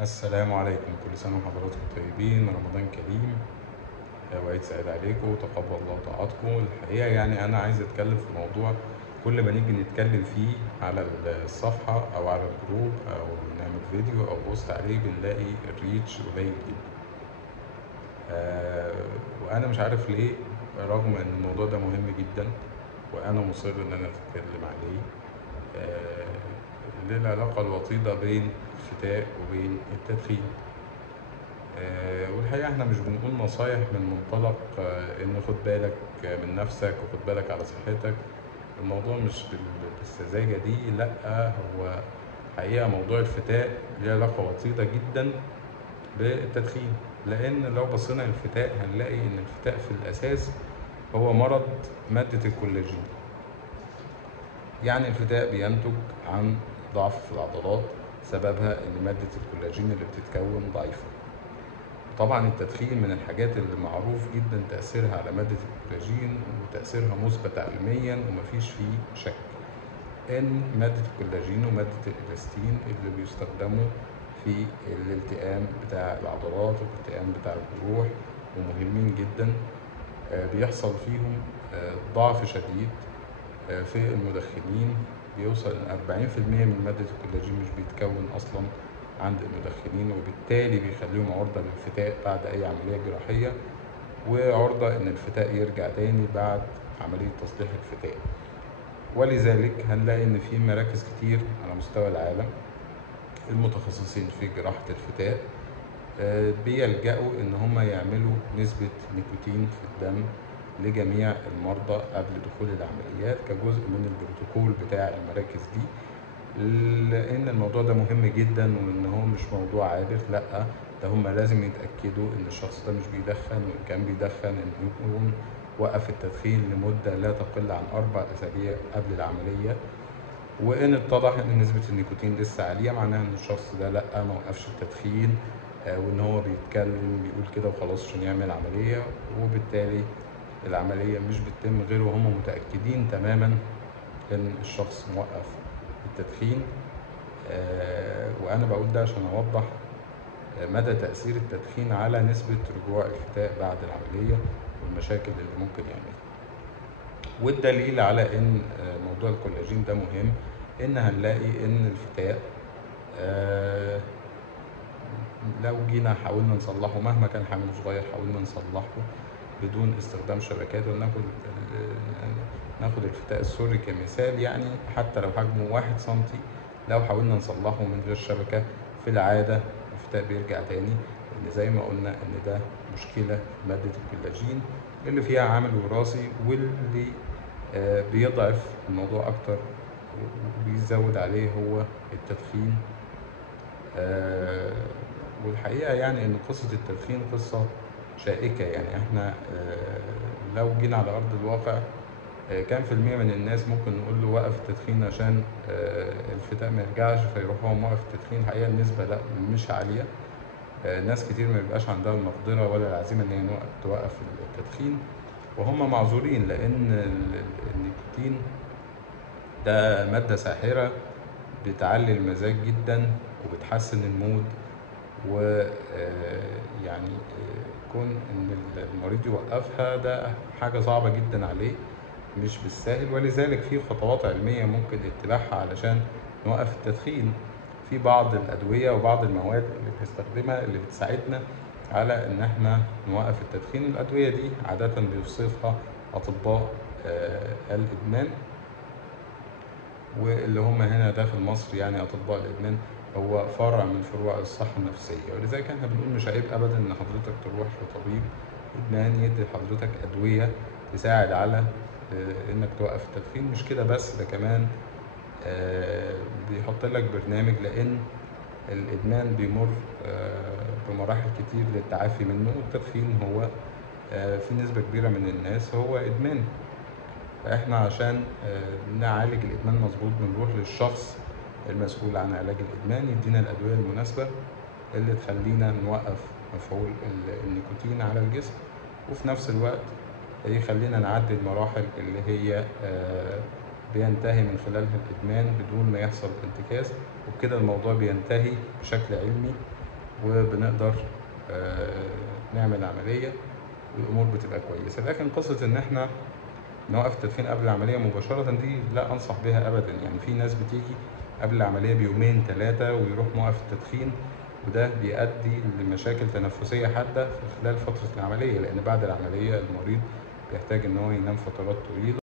السلام عليكم، كل سنة وحضراتكم طيبين، رمضان كريم وعيد سعيد عليكم وتقبل الله طاعاتكم. الحقيقة يعني أنا عايز أتكلم في موضوع كل ما نيجي نتكلم فيه على الصفحة أو على الجروب أو نعمل فيديو أو بوست عليه بنلاقي الريتش قليل جدا. وأنا مش عارف ليه، رغم إن الموضوع ده مهم جدا وأنا مصر إن أنا أتكلم عليه. ليه العلاقة الوطيدة بين الفتاء وبين التدخين. والحقيقة احنا مش بنقول نصايح من منطلق ان خد بالك من نفسك وخد بالك على صحتك. الموضوع مش بالسذاجة دي، لا، هو حقيقة موضوع الفتاء ليه علاقة وطيدة جدا بالتدخين. لان لو بصينا للفتاء هنلاقي ان الفتاء في الاساس هو مرض مادة الكولاجين. يعني الفتاء بينتج عن ضعف في العضلات، سببها ان مادة الكولاجين اللي بتتكون ضعيفة. طبعا التدخين من الحاجات اللي معروف جدا تأثيرها على مادة الكولاجين، وتأثيرها مثبت علميا ومفيش فيه شك ان مادة الكولاجين ومادة الالاستين اللي بيستخدموا في الالتئام بتاع العضلات والالتئام بتاع الجروح ومهمين جدا، بيحصل فيهم ضعف شديد في المدخنين. بيوصل ان 40% من مادة الكولاجين مش بيتكون اصلا عند المدخنين، وبالتالي بيخليهم عرضة للفتاء بعد اي عملية جراحية، وعرضة ان الفتاء يرجع تاني بعد عملية تصليح الفتاء. ولذلك هنلاقي ان في مراكز كتير على مستوى العالم المتخصصين في جراحة الفتاء بيلجأوا ان هم يعملوا نسبة نيكوتين في الدم لجميع المرضى قبل دخول العمليات كجزء من البروتوكول بتاع المراكز دي، لان الموضوع ده مهم جدا وان هو مش موضوع عابر، لا، ده هم لازم يتاكدوا ان الشخص ده مش بيدخن، وان كان بيدخن انه يكون وقف التدخين لمده لا تقل عن 4 أسابيع قبل العمليه. وان اتضح ان نسبه النيكوتين لسه عاليه، معناها ان الشخص ده لا، ما وقفش التدخين، وان هو بيتكلم بيقول كده وخلاص عشان يعمل عمليه، وبالتالي العمليه مش بتتم غير وهم متاكدين تماما ان الشخص موقف التدخين. وأنا بقول ده عشان أوضح مدى تأثير التدخين على نسبة رجوع الفتاء بعد العملية والمشاكل اللي ممكن يعملها. والدليل على إن موضوع الكولاجين ده مهم، إن هنلاقي إن الفتاء لو جينا حاولنا نصلحه مهما كان حجمه صغير، حاولنا نصلحه بدون استخدام شبكات، ناخد الفتاء السري كمثال، يعني حتى لو حجمه 1 سنتي، لو حاولنا نصلحه من غير شبكة في العادة الفتاء بيرجع تاني، لأن زي ما قلنا إن ده مشكلة في مادة الكولاجين اللي فيها عامل وراثي، واللي بيضعف الموضوع أكتر وبيزود عليه هو التدخين. والحقيقة يعني إن قصة التدخين قصة شائكة. يعني إحنا لو جينا على أرض الواقع، كام في المية من الناس ممكن نقول له وقف التدخين عشان الفتاء ما يرجعش فيروح هو موقف التدخين؟ الحقيقة النسبة لا، مش عالية. ناس كتير ما بيبقاش عندها المقدرة ولا العزيمة إن هي توقف التدخين، وهم معذورين، لأن النيكوتين ده مادة ساحرة بتعلي المزاج جدا وبتحسن المود. ويعني كون ان المريض يوقفها ده حاجة صعبة جدا عليه، مش بالسهل. ولذلك في خطوات علمية ممكن اتباعها علشان نوقف التدخين. في بعض الأدوية وبعض المواد اللي بنستخدمها اللي بتساعدنا على ان احنا نوقف التدخين. الأدوية دي عادة بيوصفها أطباء الإدمان، واللي هم هنا داخل مصر يعني أطباء الإدمان هو فرع من فروع الصحة النفسية. ولذلك احنا بنقول مش عيب أبدا إن حضرتك تروح لطبيب إدمان يدي لحضرتك أدوية تساعد على إنك توقف التدخين. مش كده بس، ده كمان بيحط لك برنامج، لأن الإدمان بيمر بمراحل كتير للتعافي منه، والتدخين هو في نسبة كبيرة من الناس هو إدمان. فاحنا عشان نعالج الادمان مظبوط بنروح للشخص المسؤول عن علاج الادمان يدينا الادويه المناسبه اللي تخلينا نوقف مفعول النيكوتين على الجسم، وفي نفس الوقت يخلينا نعدي المراحل اللي هي بينتهي من خلالها الادمان بدون ما يحصل انتكاس. وبكده الموضوع بينتهي بشكل علمي وبنقدر نعمل عملية والأمور بتبقى كويسة. لكن قصة إن إحنا نوقف التدخين قبل العملية مباشرة دي لا أنصح بها أبدا. يعني في ناس بتيجي قبل العملية بيومين 3 ويروح موقف التدخين، وده بيؤدي لمشاكل تنفسية حادة في خلال فترة العملية، لأن بعد العملية المريض بيحتاج إن هو ينام فترات طويلة.